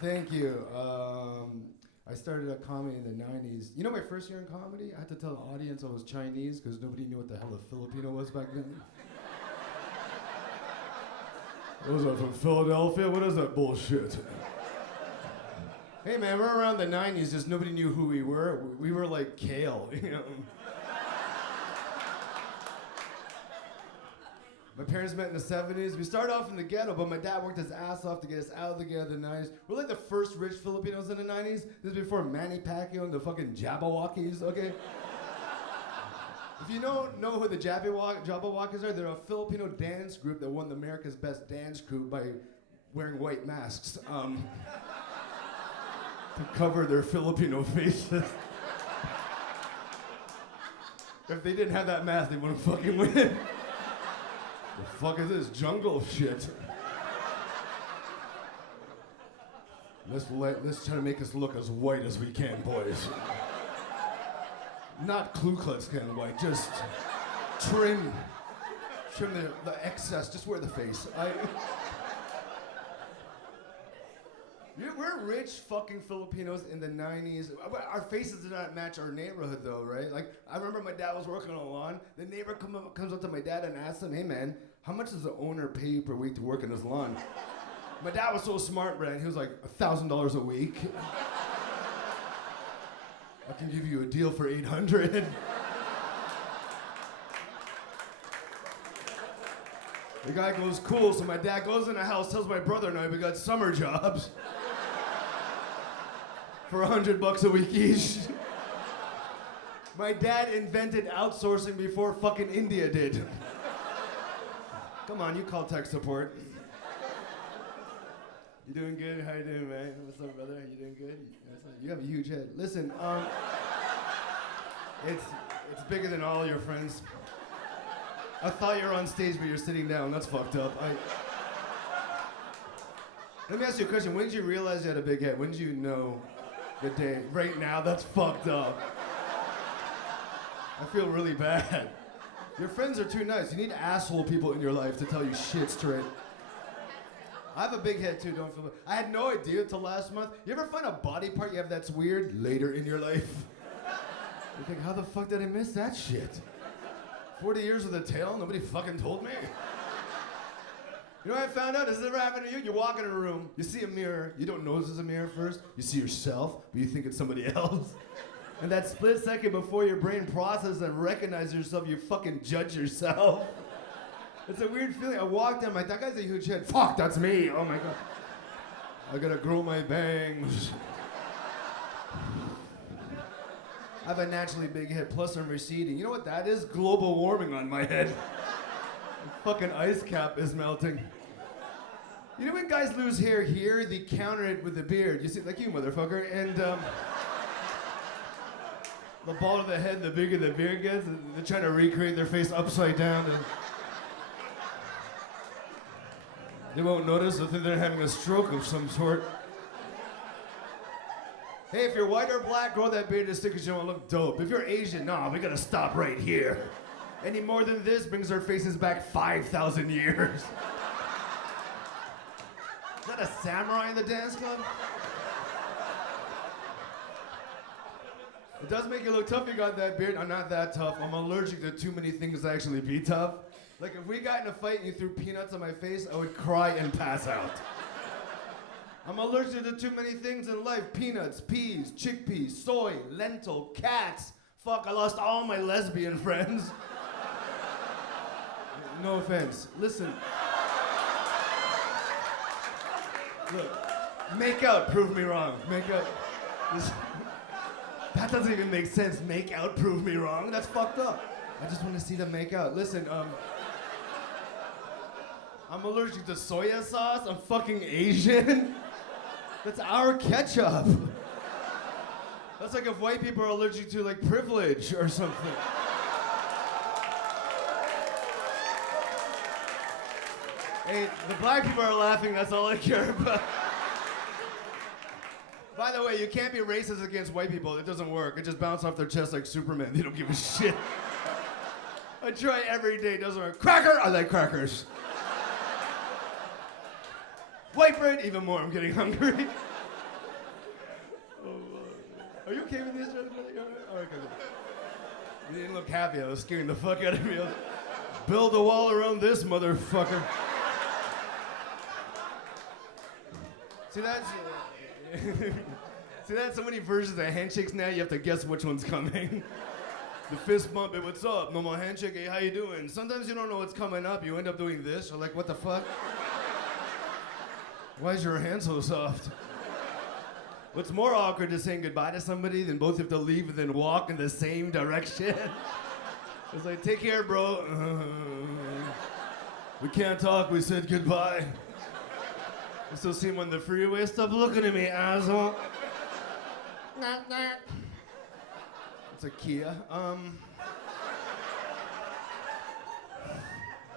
Thank you. I started a comedy in the 90s. You know, my first year in comedy, I had to tell the audience I was Chinese because nobody knew what the hell a Filipino was back then. What was I, from Philadelphia? What is that bullshit? Hey man, we're around the 90s, just nobody knew who we were. We were like kale, you know? My parents met in the 70s. We started off in the ghetto, but my dad worked his ass off to get us out of the ghetto in the 90s. We're like the first rich Filipinos in the 90s. This is before Manny Pacquiao and the fucking Jabberwockies, okay? If you don't know who the Jabberwockies are, they're a Filipino dance group that won the America's Best Dance Group by wearing white masks to cover their Filipino faces. If they didn't have that mask, they wouldn't fucking win. The fuck is this jungle shit? Let's try to make us look as white as we can, boys. Not Ku Klux Klan white, just trim the excess, just wear the face. We're rich fucking Filipinos in the 90s. Our faces did not match our neighborhood though, right? Like, I remember my dad was working on a lawn. The neighbor comes up to my dad and asks him, hey man, how much does the owner pay you per week to work in his lawn? My dad was so smart, Brad. He was like, $1,000 a week. I can give you a deal for 800. The guy goes, cool. So my dad goes in the house, tells my brother and I we got summer jobs for $100 a week each. My dad invented outsourcing before fucking India did. Come on, you call tech support. You doing good? How you doing, man? What's up, brother? You doing good? You have a huge head. Listen, it's bigger than all your friends. I thought you were on stage, but you're sitting down. That's fucked up. Let me ask you a question. When did you realize you had a big head? When did you know the day? Right now? That's fucked up. I feel really bad. Your friends are too nice. You need asshole people in your life to tell you shit straight. I have a big head too, don't feel bad. I had no idea till last month. You ever find a body part you have that's weird later in your life? You think, how the fuck did I miss that shit? 40 years with a tail, nobody fucking told me. You know what I found out? Has this ever happened to you? You walk in a room, you see a mirror, you don't notice it's a mirror first, you see yourself, but you think it's somebody else. And that split second before your brain processes and recognizes yourself, you fucking judge yourself. It's a weird feeling. I walked in, I'm like, that guy's a huge head. Fuck, that's me. Oh my God. I gotta grow my bangs. I have a naturally big head, plus I'm receding. You know what that is? Global warming on my head. The fucking ice cap is melting. You know when guys lose hair here, they counter it with a beard. You see, like you, motherfucker. And the balder the head, the bigger the beard gets. They're trying to recreate their face upside down. And they won't notice. They'll think they're having a stroke of some sort. Hey, if you're white or black, grow that beard just because you don't look dope. If you're Asian, nah, we gotta stop right here. Any more than this brings our faces back 5,000 years. Is that a samurai in the dance club? It does make you look tough, you got that beard. I'm not that tough. I'm allergic to too many things to actually be tough. Like if we got in a fight and you threw peanuts on my face, I would cry and pass out. I'm allergic to too many things in life. Peanuts, peas, chickpeas, soy, lentil, cats. Fuck, I lost all my lesbian friends. No offense. Listen. Look, make out, prove me wrong. Make out. That doesn't even make sense. Make out, prove me wrong. That's fucked up. I just want to see them make out. Listen, I'm allergic to soya sauce. I'm fucking Asian. That's our ketchup. That's like if white people are allergic to like privilege or something. Hey, the black people are laughing, that's all I care about. By the way, you can't be racist against white people. It doesn't work. It just bounces off their chest like Superman. They don't give a shit. I try every day, it doesn't work. Cracker! I like crackers. White bread, even more. I'm getting hungry. Are you okay with this? All right, good. You didn't look happy. I was scaring the fuck out of me. Build a wall around this motherfucker. See, that's so many versions of handshakes now. You have to guess which one's coming. The fist bump, hey, what's up? Normal handshake, hey, how you doing? Sometimes you don't know what's coming up. You end up doing this. You're like, what the fuck? Why is your hand so soft? What's more awkward is saying goodbye to somebody, then both have to leave and then walk in the same direction. It's like, take care, bro. We can't talk, we said goodbye. I still see him on the freeway. Stop looking at me, asshole. It's a Kia.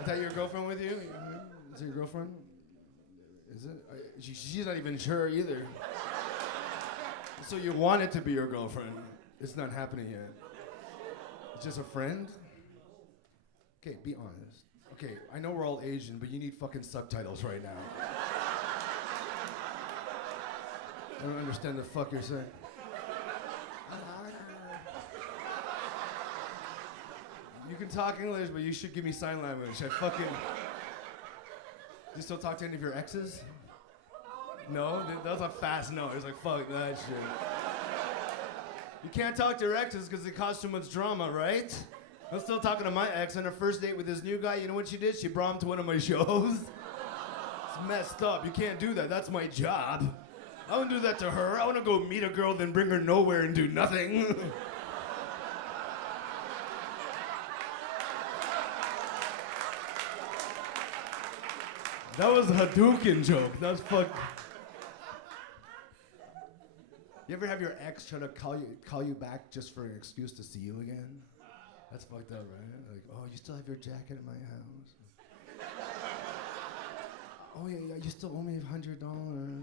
Is that your girlfriend with you? Is it your girlfriend? Is it? She's not even sure either. So you want it to be your girlfriend. It's not happening yet. It's just a friend? Okay, be honest. Okay, I know we're all Asian, but you need fucking subtitles right now. I don't understand the fuck you're saying. You can talk English, but you should give me sign language. Do you still talk to any of your exes? No? That was a fast no. It was like, fuck that shit. You can't talk to your exes because it caused too much drama, right? I'm still talking to my ex on her first date with this new guy. You know what she did? She brought him to one of my shows. It's messed up. You can't do that. That's my job. I wouldn't do that to her. I want to go meet a girl, then bring her nowhere and do nothing. That was a Hadouken joke. That's fuck. You ever have your ex try to call you back just for an excuse to see you again? That's fucked up, right? Like, oh, you still have your jacket at my house? Oh yeah, you still owe me $100.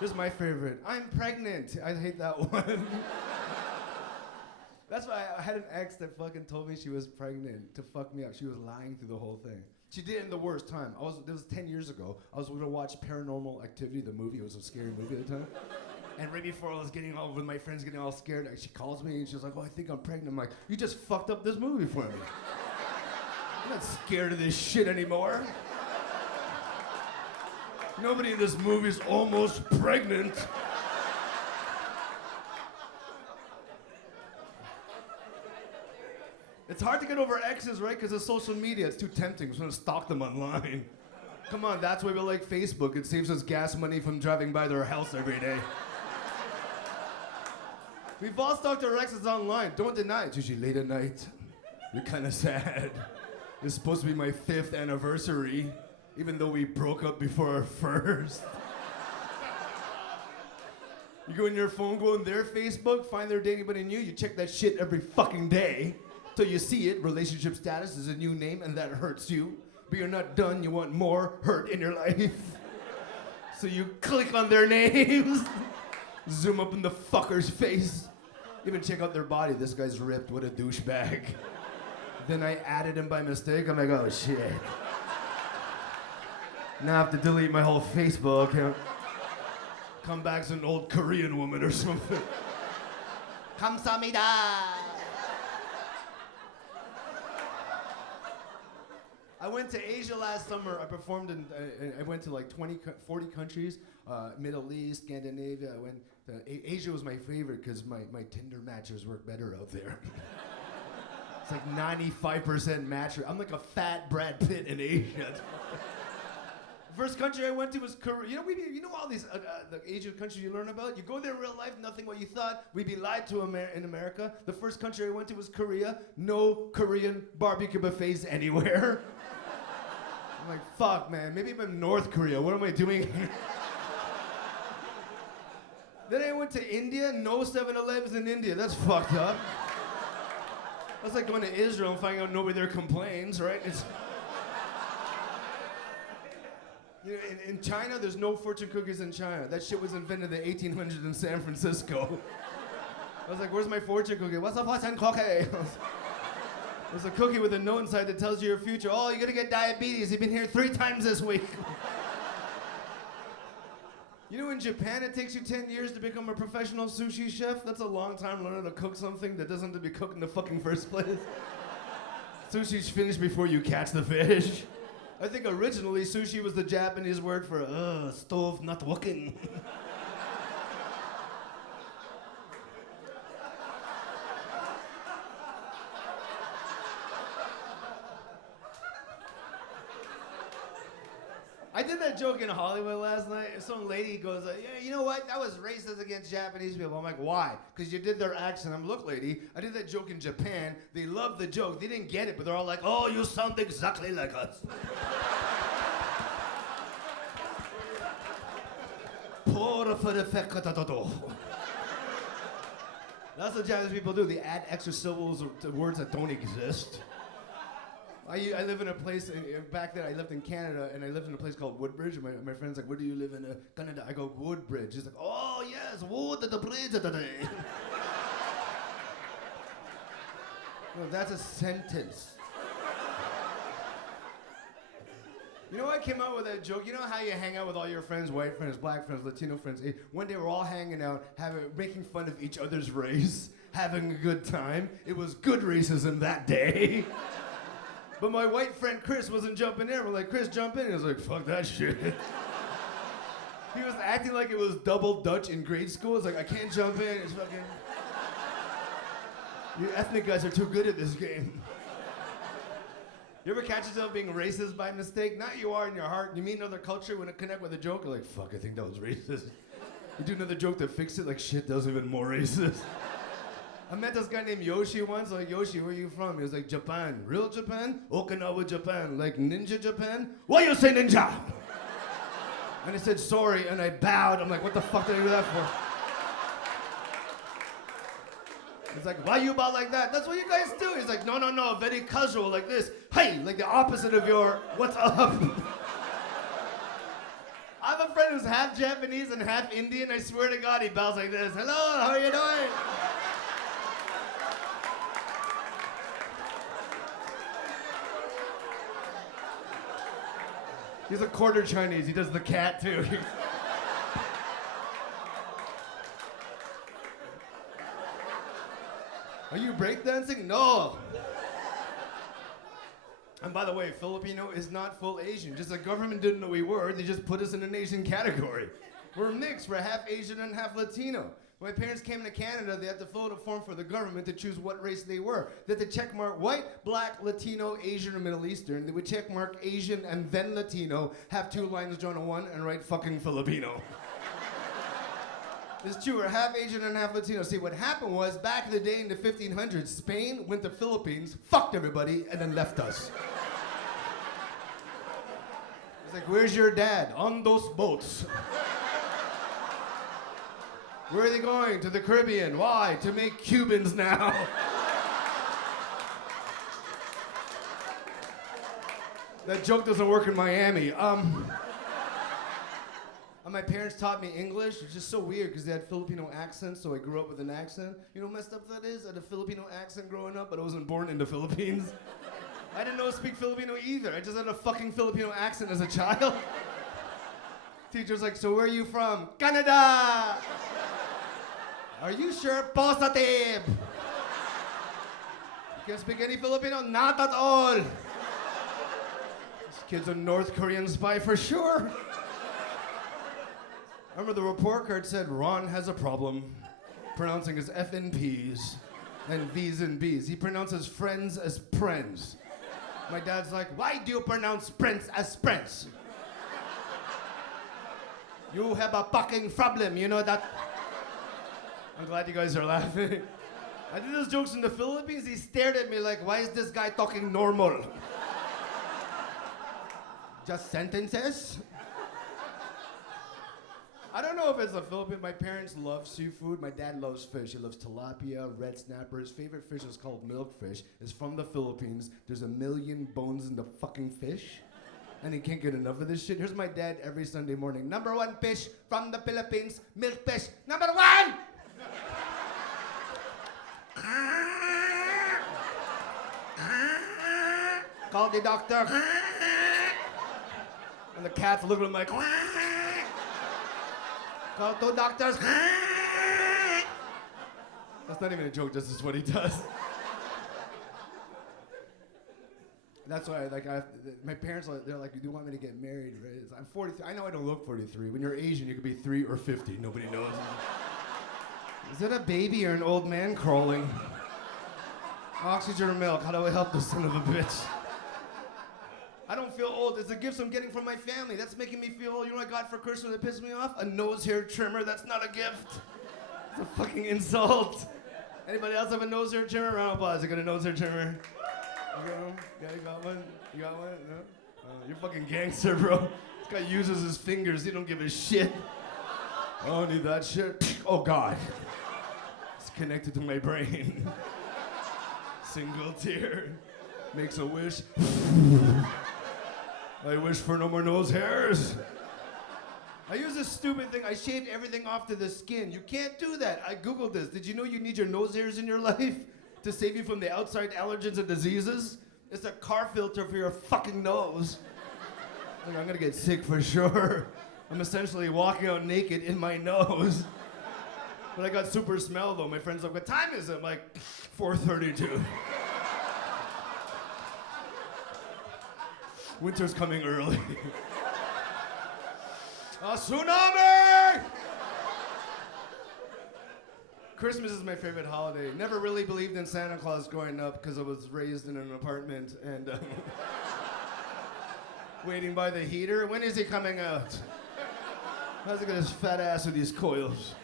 This is my favorite. I'm pregnant. I hate that one. That's why I had an ex that fucking told me she was pregnant to fuck me up. She was lying through the whole thing. She did it in the worst time. This was 10 years ago. I was gonna watch Paranormal Activity, the movie. It was a scary movie at the time. And right before I was getting all, with my friends getting all scared, she calls me and she's like, oh, I think I'm pregnant. I'm like, you just fucked up this movie for me. I'm not scared of this shit anymore. Nobody in this movie is almost pregnant. It's hard to get over exes, right? Because of social media, it's too tempting. So I'm gonna stalk them online. Come on, that's why we like Facebook. It saves us gas money from driving by their house every day. We've all stalked our exes online. Don't deny it. It's usually late at night. You're kind of sad. It's supposed to be my 5th anniversary, even though we broke up before our first. You go in your phone, go on their Facebook, find they're dating anybody new. You check that shit every fucking day. Till you see it, relationship status is a new name, and that hurts you. But you're not done, you want more hurt in your life. So you click on their names, zoom up in the fucker's face, even check out their body. This guy's ripped, what a douchebag. Then I added him by mistake, I'm like, oh shit. Now I have to delete my whole Facebook account. Come back as an old Korean woman or something. 감사합니다. I went to Asia last summer. I performed I went to like 40 countries, Middle East, Scandinavia. Asia was my favorite because my Tinder matches work better out there. It's like 95% match rate. I'm like a fat Brad Pitt in Asia. The first country I went to was Korea. You know all these the Asian countries you learn about? You go there in real life, nothing what you thought. We'd be lied to in America. The first country I went to was Korea. No Korean barbecue buffets anywhere. I'm like, fuck, man. Maybe I'm in North Korea. What am I doing here? Then I went to India. No 7-Elevens in India. That's fucked up. That's like going to Israel and finding out nobody there complains, right? You know, in China, there's no fortune cookies in China. That shit was invented in the 1800s in San Francisco. I was like, where's my fortune cookie? What's a fortune cookie? There's a cookie with a note inside that tells you your future. Oh, you're gonna get diabetes. You've been here 3 times this week. You know, in Japan, it takes you 10 years to become a professional sushi chef? That's a long time learning to cook something that doesn't have to be cooked in the fucking first place. Sushi's finished before you catch the fish. I think originally sushi was the Japanese word for stove not working. I did that joke in Hollywood last night. Some lady goes, yeah, you know what? That was racist against Japanese people. I'm like, why? Because you did their accent. I'm, look, lady, I did that joke in Japan. They loved the joke. They didn't get it, but they're all like, oh, you sound exactly like us. That's what Japanese people do. They add extra syllables to words that don't exist. I live in a place, back then I lived in Canada, and I lived in a place called Woodbridge, and my friend's like, where do you live in Canada? I go, Woodbridge. He's like, oh yes, wood at the bridge today. No, that's a sentence. You know, I came out with that joke. You know how you hang out with all your friends, white friends, black friends, Latino friends? One day we're all hanging out, making fun of each other's race, having a good time. It was good racism that day. But my white friend Chris wasn't jumping in. We're like, Chris, jump in. He was like, fuck that shit. He was acting like it was double Dutch in grade school. It's like, I can't jump in. It's fucking... You ethnic guys are too good at this game. You ever catch yourself being racist by mistake? Not you are in your heart. You meet another culture, when it connect with a joke, you're like, fuck, I think that was racist. You do another joke to fix it, like, shit, that was even more racist. I met this guy named Yoshi once, like, Yoshi, where are you from? He was like, Japan. Real Japan? Okinawa, Japan. Like, ninja Japan? Why you say ninja? And he said, sorry, and I bowed. I'm like, what the fuck did I do that for? He's like, why you bow like that? That's what you guys do. He's like, no, very casual, like this. Hey, like the opposite of your, what's up? I have a friend who's half Japanese and half Indian. I swear to God, he bows like this. Hello, how are you doing? He's a quarter Chinese. He does the cat, too. Are you breakdancing? No. And by the way, Filipino is not full Asian. Just the government didn't know we were. They just put us in an Asian category. We're mixed. We're half Asian and half Latino. When my parents came to Canada, they had to fill out a form for the government to choose what race they were. They had to check mark white, black, Latino, Asian, or Middle Eastern. They would check mark Asian and then Latino, have two lines drawn on one, and write fucking Filipino. It's true, we're half Asian and half Latino. See, what happened was, back in the day in the 1500s, Spain went to Philippines, fucked everybody, and then left us. It's like, where's your dad? On those boats. Where are they going? To the Caribbean. Why? To make Cubans now. That joke doesn't work in Miami. My parents taught me English. It's just so weird because they had Filipino accents, so I grew up with an accent. You know how messed up that is? I had a Filipino accent growing up, but I wasn't born in the Philippines. I didn't know how to speak Filipino either. I just had a fucking Filipino accent as a child. Teacher's like, so where are you from? Canada! Are you sure? Positive! You can't speak any Filipino? Not at all! This kid's a North Korean spy for sure. I remember the report card said, Ron has a problem pronouncing his F and P's and V's and B's. He pronounces friends as friends. My dad's like, why do you pronounce prince as prince? You have a fucking problem, you know that? I'm glad you guys are laughing. I did those jokes in the Philippines. He stared at me like, why is this guy talking normal? Just sentences? I don't know if it's a Philippine. My parents love seafood. My dad loves fish. He loves tilapia, red snapper. His favorite fish is called milkfish. It's from the Philippines. There's 1 million bones in the fucking fish. And he can't get enough of this shit. Here's my dad every Sunday morning. Number 1 fish from the Philippines, milkfish. Number 1! Call the doctor. And the cat's looking at him like, Go to doctors. That's not even a joke, this is what he does. That's why, like, my parents, they're like, do you want me to get married? Right? I'm 43. I know I don't look 43. When you're Asian, you could be 3 or 50. Nobody knows. Is that a baby or an old man crawling? Oxygen or milk? How do I help this son of a bitch? I don't feel old. It's a gift I'm getting from my family. That's making me feel old. You know what I got for Christmas that pissed me off? A nose hair trimmer. That's not a gift. It's a fucking insult. Anybody else have a nose hair trimmer? Round of applause. You got a nose hair trimmer? You got one? Yeah, you got one? You got one? No? You're fucking gangster, bro. This guy uses his fingers. He don't give a shit. I don't need that shit. Oh, God. It's connected to my brain. Single tear. Makes a wish. I wish for no more nose hairs. I use this stupid thing. I shaved everything off to the skin. You can't do that. I Googled this. Did you know you need your nose hairs in your life to save you from the outside allergens and diseases? It's a car filter for your fucking nose. Like, I'm gonna get sick for sure. I'm essentially walking out naked in my nose. But I got super smell though. My friend's like, what time is it? I'm like, 4:32. Winter's coming early. A tsunami! Christmas is my favorite holiday. Never really believed in Santa Claus growing up because I was raised in an apartment and waiting by the heater. When is he coming out? How's he got his fat ass with these coils?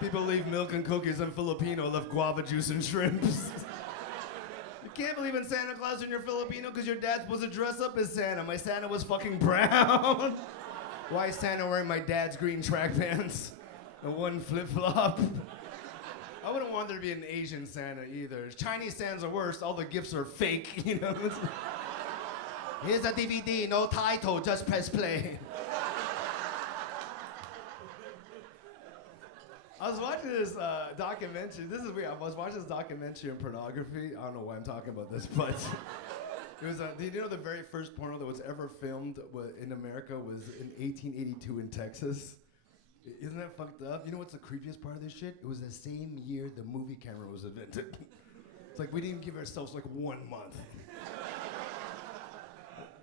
People leave milk and cookies. I'm Filipino. I love guava juice and shrimps. You can't believe in Santa Claus when you're Filipino because your dad's supposed to dress up as Santa. My Santa was fucking brown. Why is Santa wearing my dad's green track pants and one flip-flop? I wouldn't want there to be an Asian Santa either. Chinese Santas are worse. All the gifts are fake, you know? Here's a DVD, no title, just press play. I was watching this documentary. This is weird. I was watching this documentary on pornography. I don't know why I'm talking about this, but it was. Did you know the very first porno that was ever filmed in America was in 1882 in Texas? Isn't that fucked up? You know what's the creepiest part of this shit? It was the same year the movie camera was invented. It's like we didn't give ourselves like 1 month.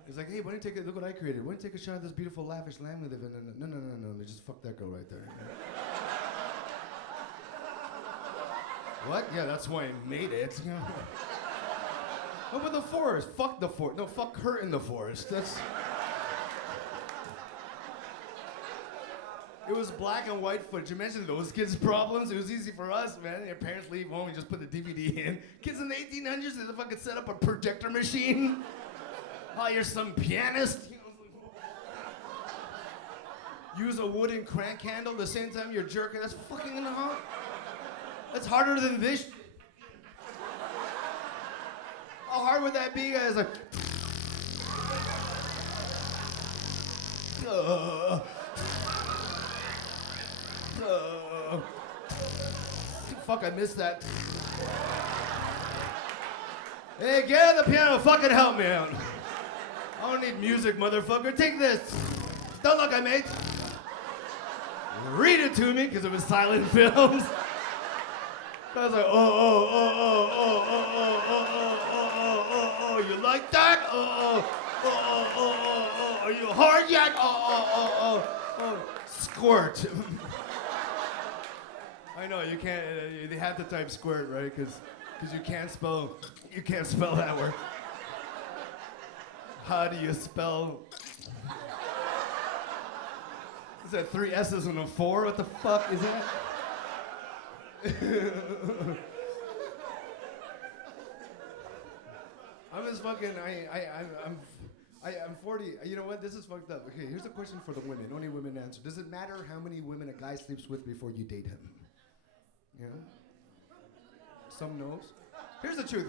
It's like, hey, why don't you take a look what I created? Why don't you take a shot of this beautiful lavish land we live in? No. Just fuck that girl right there. What? Yeah, that's why I made it. What about the forest? Fuck the forest. No, fuck her in the forest. That's. It was black and white footage. Imagine those kids' problems. It was easy for us, man. Your parents leave home, you just put the DVD in. Kids in the 1800s, they fucking set up a projector machine. Oh, you're some pianist. Use a wooden crank handle the same time you're jerking. That's fucking hard. That's harder than this. How hard would that be, guys? Like, fuck, I missed that. Hey, get on the piano, fucking help me out. I don't need music, motherfucker. Take this. Don't look at me. Read it to me, because it was silent films. I was like, you like that? Are you hard yet? Squirt. I know, you can't, they have to type squirt, right? Because you can't spell that word. How do you spell? Is that 3 S's and a 4? What the fuck is that? I'm just fucking, I'm 40. You know what? This is fucked up. Okay, here's a question for the women. Only women answer. Does it matter how many women a guy sleeps with before you date him? Yeah? Some knows. Here's the truth.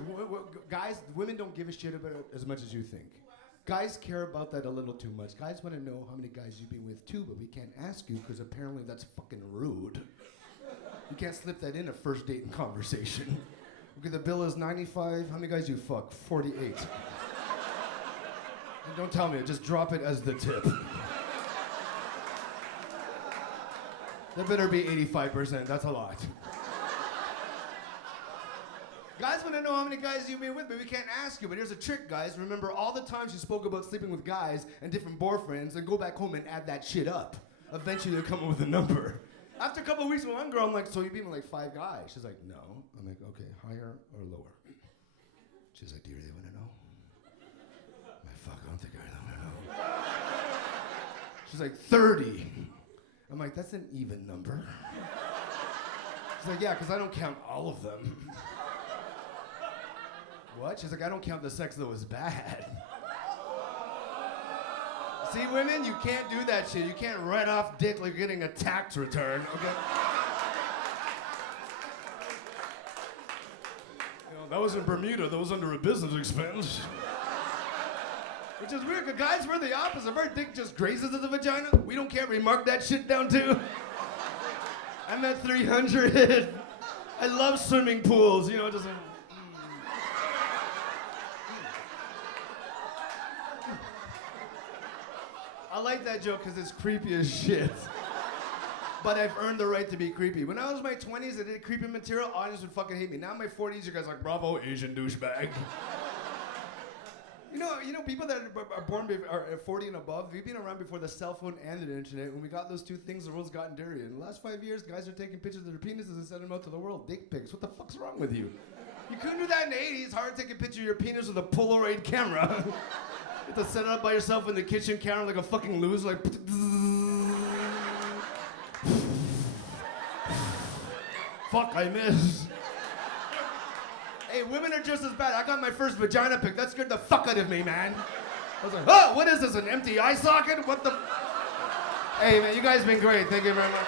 Guys, women don't give a shit about it as much as you think. Guys care about that a little too much. Guys want to know how many guys you've been with too, but we can't ask you because apparently that's fucking rude. You can't slip that in a first date in conversation. Okay, the bill is 95. How many guys you fuck? 48. And don't tell me, just drop it as the tip. That better be 85%. That's a lot. Guys want to know how many guys you've been with, but we can't ask you. But here's a trick, guys. Remember all the times you spoke about sleeping with guys and different boyfriends, and go back home and add that shit up. Eventually, you'll come up with a number. After a couple of weeks with one girl, I'm like, so you've been with like 5 guys? She's like, no. I'm like, okay, higher or lower? She's like, do you really want to know? I'm like, fuck, I don't think I really want to know. She's like, 30. I'm like, that's an even number. She's like, yeah, because I don't count all of them. What? She's like, I don't count the sex that was bad. See, women, you can't do that shit. You can't write off dick like you're getting a tax return, okay? You know, that was in Bermuda. That was under a business expense. Which is weird, because guys, we're the opposite. If our dick just grazes at the vagina, we don't care. We mark that shit down, too. I'm at 300. I love swimming pools, you know, just... I like that joke because it's creepy as shit. But I've earned the right to be creepy. When I was in my 20s, I did creepy material, audience would fucking hate me. Now in my 40s, you guys are like, bravo, Asian douchebag. You know, people that are born are 40 and above, we've been around before the cell phone and the internet. When we got those two things, the world's gotten dirty. In the last 5 years, guys are taking pictures of their penises and sending them out to the world. Dick pics. What the fuck's wrong with you? You couldn't do that in the 80s. It's hard to take a picture of your penis with a Polaroid camera. You have to set it up by yourself in the kitchen counter like a fucking loser, like... Fuck, I missed. Hey, women are just as bad. I got my first vagina pic. That scared the fuck out of me, man. I was like, oh, what is this, an empty eye socket? What the... Hey, man, you guys been great. Thank you very much.